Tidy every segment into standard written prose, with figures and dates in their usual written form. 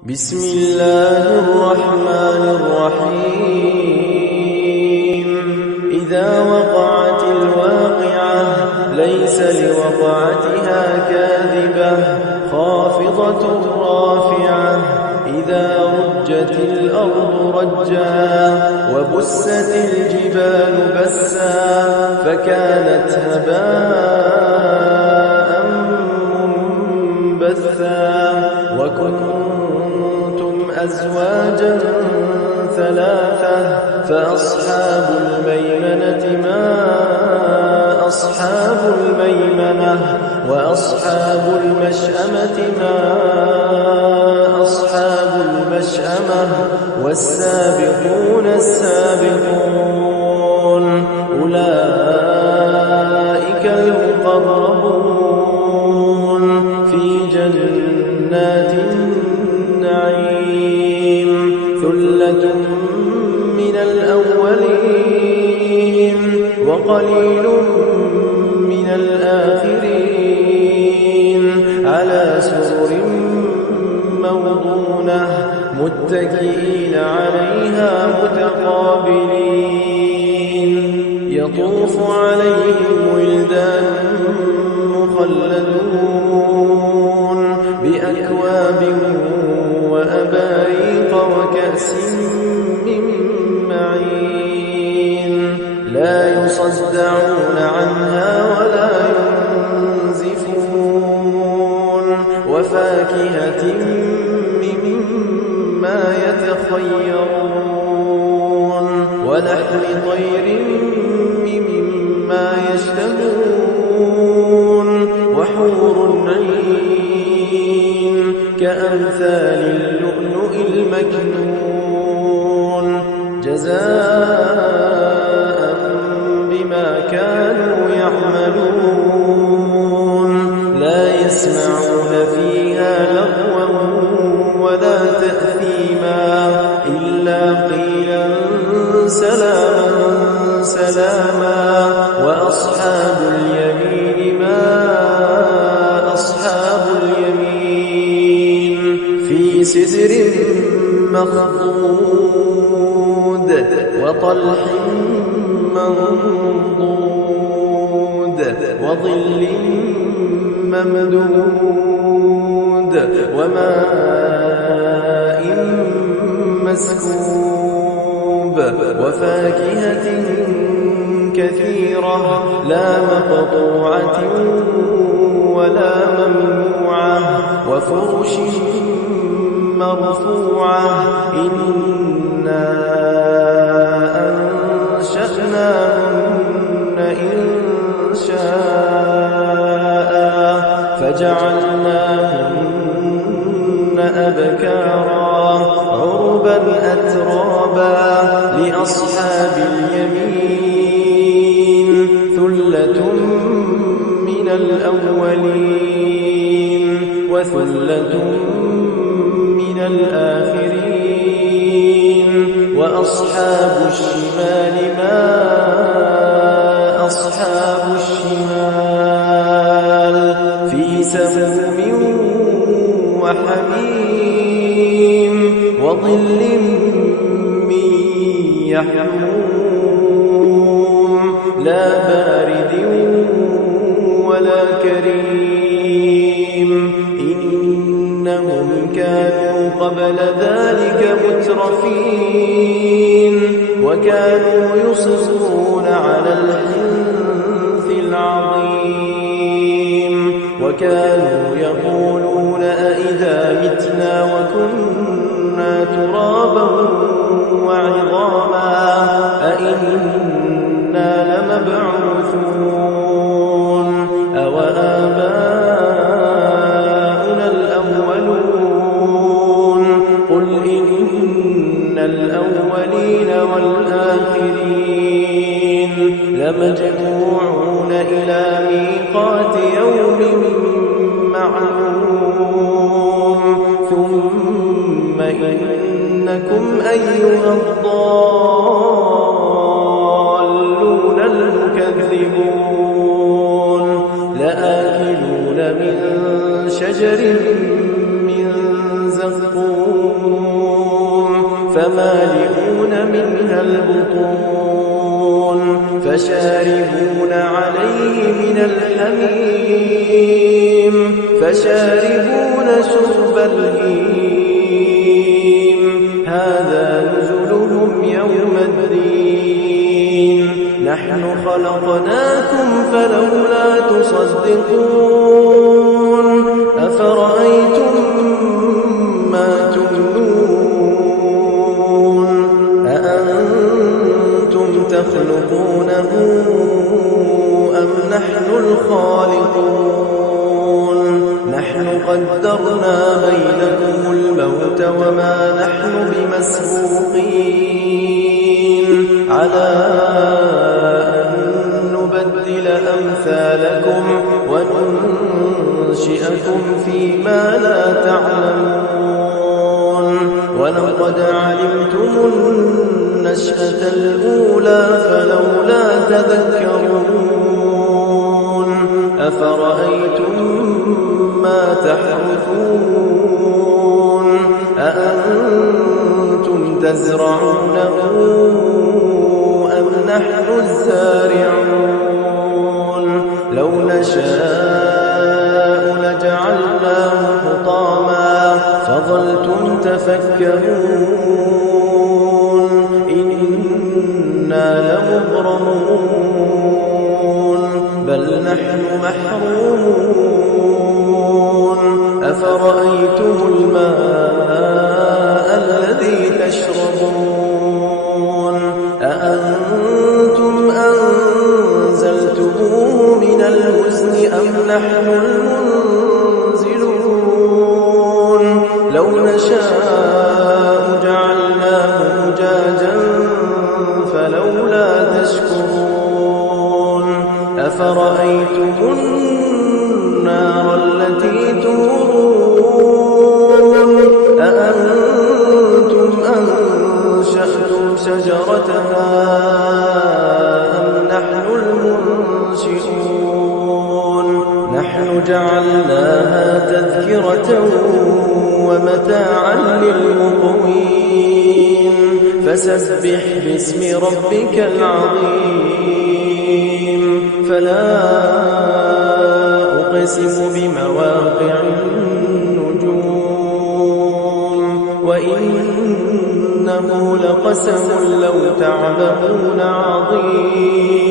بسم الله الرحمن الرحيم إذا وقعت الواقعة ليس لوقعتها كاذبة خافضة رافعة إذا رجت الأرض رجا وبست الجبال بسا فكانت هباء منبثا وكنتم أزواجا ثلاثة فأصحاب الميمنة ما أصحاب الميمنة وأصحاب المشأمة ما أصحاب المشأمة والسابقون السابقون أولئك المقربون في جنات النعيم ثلة من الأولين وقليل من الآخرين على سرر موضونة متكئين عليها متقابلين يطوف عليهم ولدان مخلدون بأكواب وأباريق وكأس من معين لا يصدعون عنها ولا ينزفون وفاكهة مما يتخيرون ولحم طير مما يشتهون وحور عين كأمثال اللؤلؤ المكنون جزاء بما كانوا يعملون لا يسمعون فيها لغوا ولا تأثيما إلا قيلا سلاما سلاما وأصحاب اليمين ما أصحاب اليمين في سدر مخضود وطلح منضود وظل ممدود وماء مسكوب وفاكهة كثيرة لا مقطوعة ولا ممنوعة وفرش مرفوعة إنا أنشأناهن إنشاء فجعلناهن أبكارا عربا أترابا لأصحاب اليمين ثلة من الأولين وثلة من الآخرين وأصحاب الشمال ما أصحاب الشمال في سموم وحميم وظل من يحموم لا بارد ولا كريم إنهم كانوا قبل ذلك مترفين وكانوا يصرون على الحنث العظيم وكانوا يقولون أئذا متنا وكنا ترابا وعظاما أئنا لمبعوثون أو آباؤنا الأولون قل إن الأولين والآخرين لمجموعون إلى ميقات يوم معلوم ثم إنكم أيها الضالون المكذبون لآكلون من شجر من زقوم فمالئون منها البطون فشاربون عليه من الحميم فشاربون شرب الهيم هذا نزلهم يوم الدين نحن خلقناكم فلولا تصدقون أفرأيتم ما تمنون أأنتم تخلقونه أم نحن الخالقون نحن قدرنا بينكم الموت وما نحن بمسبوقين على أن نبدل أمثالكم وننشئكم فيما لا تعلمون ولقد علمتم النشأة الأولى فلولا تذكرون أفرأيتم ما تحرثون أأنتم تزرعونه أم نحن الزارعون لو نشاء لجعلناه حطاما فظلتم تفكرون إنا لمغرمون بل نحن محرومون أفرأيتم الماء الذي تشربون أأنتم أنزلتموه من المزن أم نحن المنزلون لو نشاء جعلناه أجاجا فلولا تشكرون أفرأيتم النار التي تورون أأنتم أنشأتم شجرتها أم نحن المنشئون نحن جعلناها تذكرة ومتاعا للمقوين فسبح باسم ربك العظيم فلا أقسم بمواقع النجوم وإنه لقسم لو تعلمون عظيم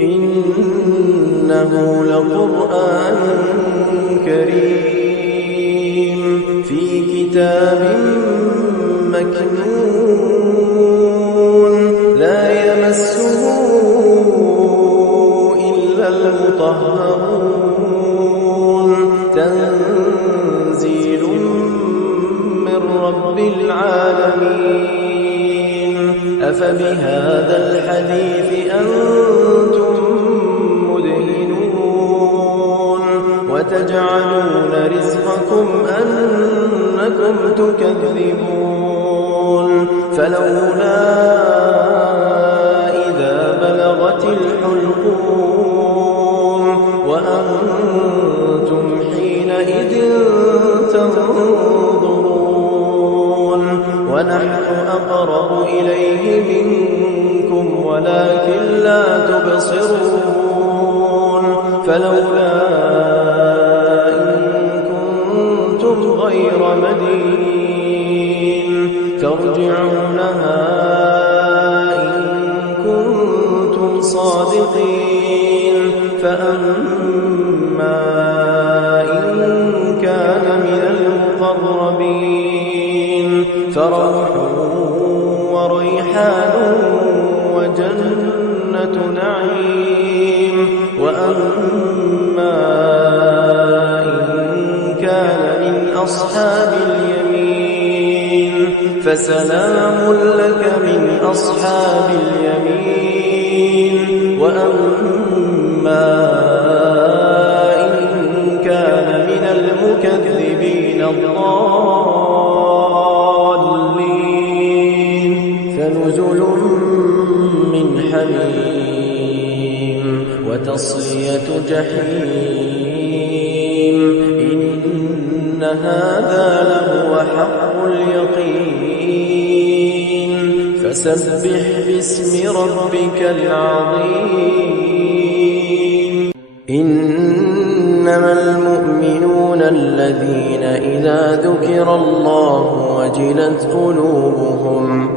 إنه لقرآن كريم في كتاب مكنون لا يمسه إلا المطهرون تنزيل من رب العالمين أفبهذا الحديث أنتم مدهنون وتجعلون رزقكم أنكم تكذبون فلولا إذا بلغت الحلقوم وأنتم حينئذ تنظرون ونحن أقرب إليه منكم ولكن لا تبصرون فلولا إن كنتم غير مدينين ترجعونها إن كنتم صادقين فأما إن كان من المقربين فروح وريحان وجنة نعيم وأما إن كان من أصحاب اليمين فسلام لك من أصحاب اليمين وأما إن كان من المكذبين الضالين فنزل من حميم وتصلية جحيم إن هذا لهو حق اليقين فسبح باسم ربك العظيم إنما المؤمنون الذين إذا ذكر الله وجلت قلوبهم